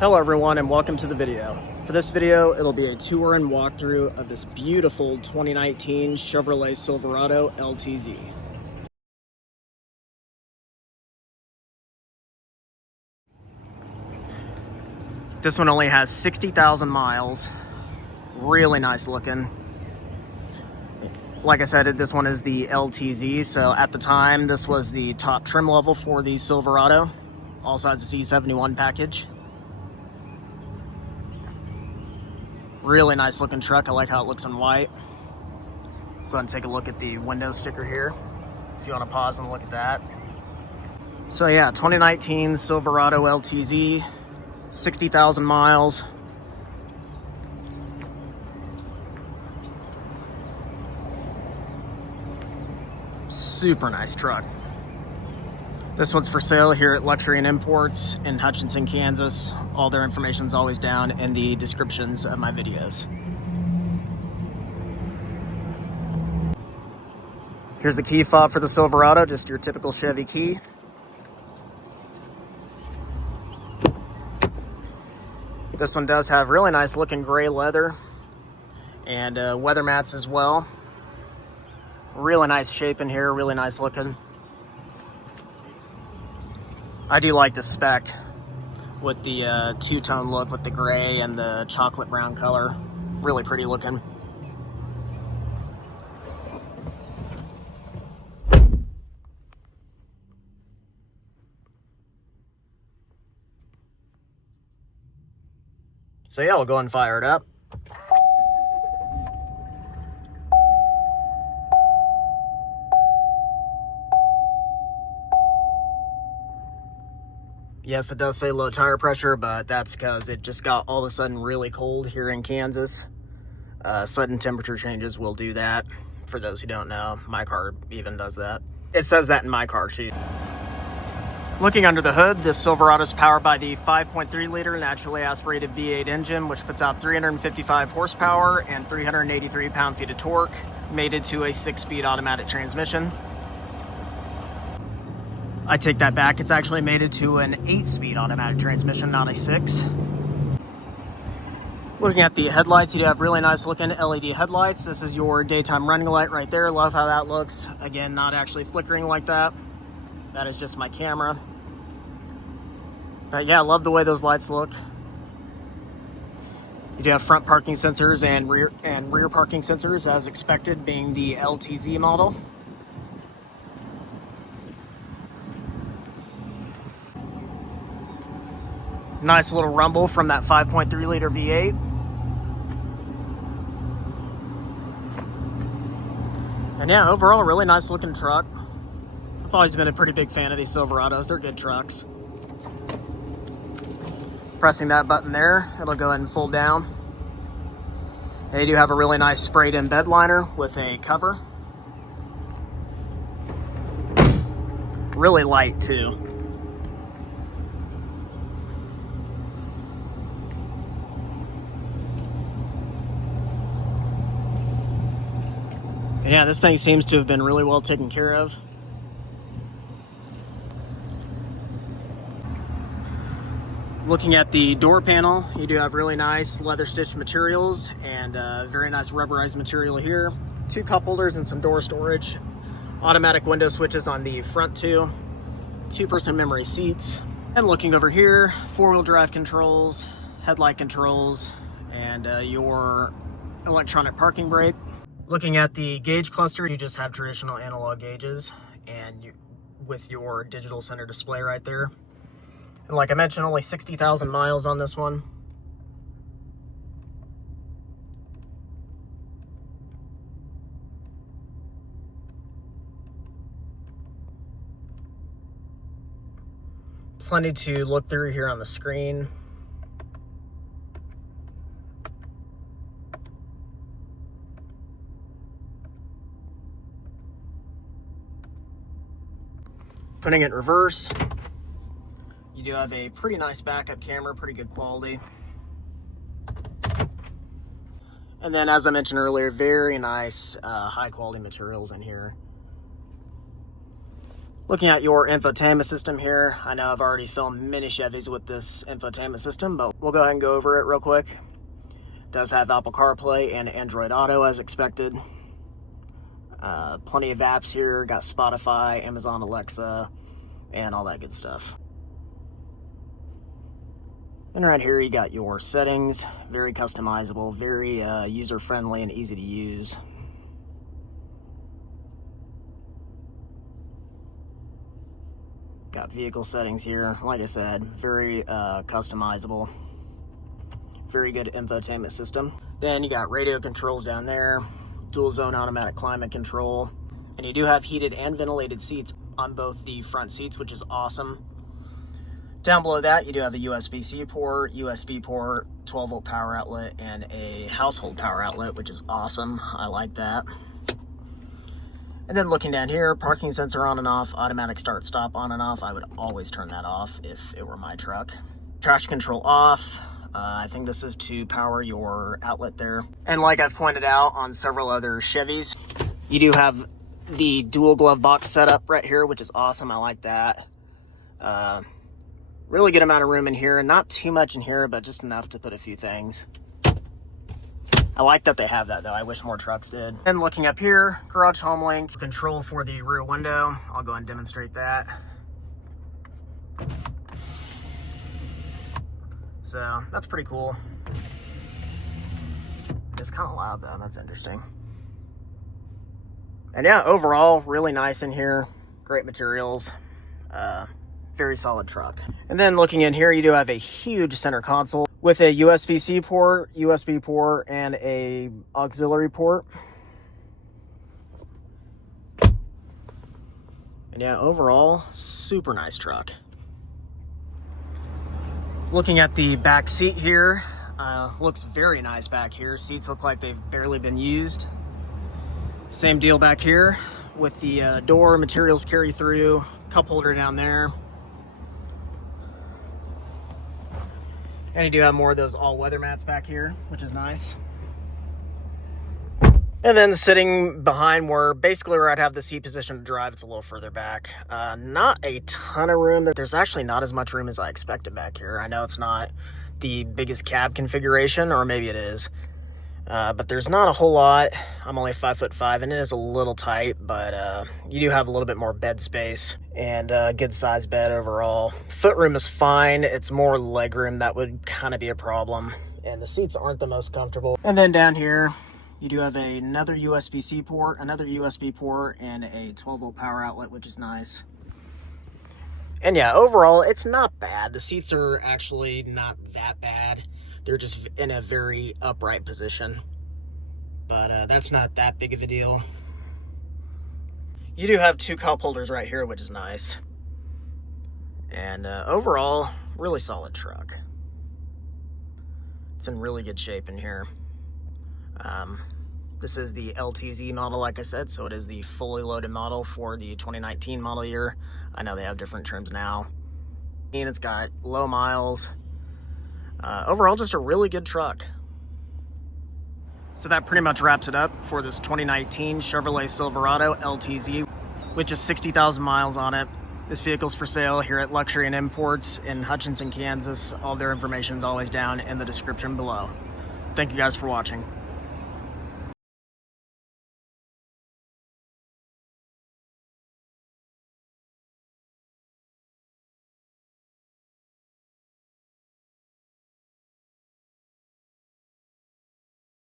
Hello everyone and welcome to the video. For this video, it'll be a tour and walkthrough of this beautiful 2019 Chevrolet Silverado LTZ. This one only has 60,000 miles. Really nice looking. Like I said, this one is the LTZ, so at the time, this was the top trim level for the Silverado. Also has a C71 package. Really nice looking truck. I like how it looks in white. Go ahead and take a look at the window sticker here if you want to pause and look at that. So yeah, 2019 Silverado LTZ, 60,000 miles. Super nice truck. This one's for sale here at Luxury and Imports in Hutchinson, Kansas. All their information is always down in the descriptions of my videos. Here's the key fob for the Silverado, just your typical Chevy key. This one does have really nice looking gray leather and weather mats as well. Really nice shape in here, really nice looking. I do like the spec with the two-tone look with the gray and the chocolate brown color. Really pretty looking. So yeah, we'll go and fire it up. Yes, it does say low tire pressure, but that's because it just got all of a sudden really cold here in Kansas. Sudden temperature changes will do that. For those who don't know, my car even does that. It says that in my car sheet. Looking under the hood, this Silverado is powered by the 5.3 liter naturally aspirated V8 engine, which puts out 355 horsepower and 383 pound-feet of torque, mated to a 6-speed automatic transmission. I take that back, it's actually mated to an 8-speed automatic transmission, not a 6. Looking at the headlights, you do have really nice looking LED headlights. This is your daytime running light right there. Love how that looks. Again, not actually flickering like that. That is just my camera. But yeah, love the way those lights look. You do have front parking sensors and rear parking sensors as expected, being the LTZ model. Nice little rumble from that 5.3 liter V8. And yeah, overall, a really nice looking truck. I've always been a pretty big fan of these Silverados. They're good trucks. Pressing that button there, it'll go ahead and fold down. They do have a really nice sprayed in bed liner with a cover. Really light too. And yeah, this thing seems to have been really well taken care of. Looking at the door panel, you do have really nice leather stitched materials and very nice rubberized material here. 2 cup holders and some door storage. Automatic window switches on the front two. 2-person memory seats. And looking over here, 4-wheel drive controls, headlight controls, and your electronic parking brake. Looking at the gauge cluster, you just have traditional analog gauges and with your digital center display right there. And like I mentioned, only 60,000 miles on this one. Plenty to look through here on the screen. Putting it in reverse, you do have a pretty nice backup camera, pretty good quality. And then, as I mentioned earlier, very nice high quality materials in here. Looking at your infotainment system here, I know I've already filmed many Chevys with this infotainment system, but we'll go ahead and go over it real quick. It does have Apple CarPlay and Android Auto as expected. Plenty of apps here, got Spotify, Amazon Alexa, and all that good stuff. And right here you got your settings, very customizable, very user-friendly and easy to use. Got vehicle settings here, like I said, very customizable. Very good infotainment system. Then you got radio controls down there, dual zone automatic climate control, and you do have heated and ventilated seats on both the front seats, which is awesome. Down below that, you do have a USB-C port, USB port, 12-volt power outlet, and a household power outlet, which is awesome. I like that. And then looking down here, parking sensor on and off, automatic start stop on and off. I would always turn that off if it were my truck. Traction control off. I think this is to power your outlet there. And like I've pointed out on several other Chevys, you do have the dual glove box setup right here, which is awesome. I like that. Really good amount of room in here. Not too much in here, but just enough to put a few things. I like that they have that though. I wish more trucks did. And looking up here, garage home link, control for the rear window. I'll go ahead and demonstrate that. So that's pretty cool. It's kind of loud though, that's interesting. And yeah, overall, really nice in here. Great materials. Very solid truck. And then looking in here, you do have a huge center console with a USB-C port, USB port, and a auxiliary port. And yeah, overall, super nice truck. Looking at the back seat here, looks very nice back here. Seats look like they've barely been used. Same deal back here with the door materials carry through, cup holder down there. And you do have more of those all-weather mats back here, which is nice. And then sitting behind basically where I'd have the seat position to drive, it's a little further back. Not a ton of room. There's actually not as much room as I expected back here. I know it's not the biggest cab configuration, or maybe it is. But there's not a whole lot. I'm only 5'5", and it is a little tight, but you do have a little bit more bed space and a good sized bed overall. Footroom is fine. It's more legroom that would kind of be a problem, and the seats aren't the most comfortable. And then down here, you do have another USB-C port, another USB port, and a 12-volt power outlet, which is nice. And yeah, overall, it's not bad. The seats are actually not that bad. They're just in a very upright position, but that's not that big of a deal. You do have two cup holders right here, which is nice. And overall, really solid truck. It's in really good shape in here. This is the LTZ model, like I said, so it is the fully loaded model for the 2019 model year. I know they have different trims now. And it's got low miles. Overall, just a really good truck. So that pretty much wraps it up for this 2019 Chevrolet Silverado LTZ with just 60,000 miles on it. This vehicle's for sale here at Luxury and Imports in Hutchinson, Kansas. All their information is always down in the description below. Thank you guys for watching.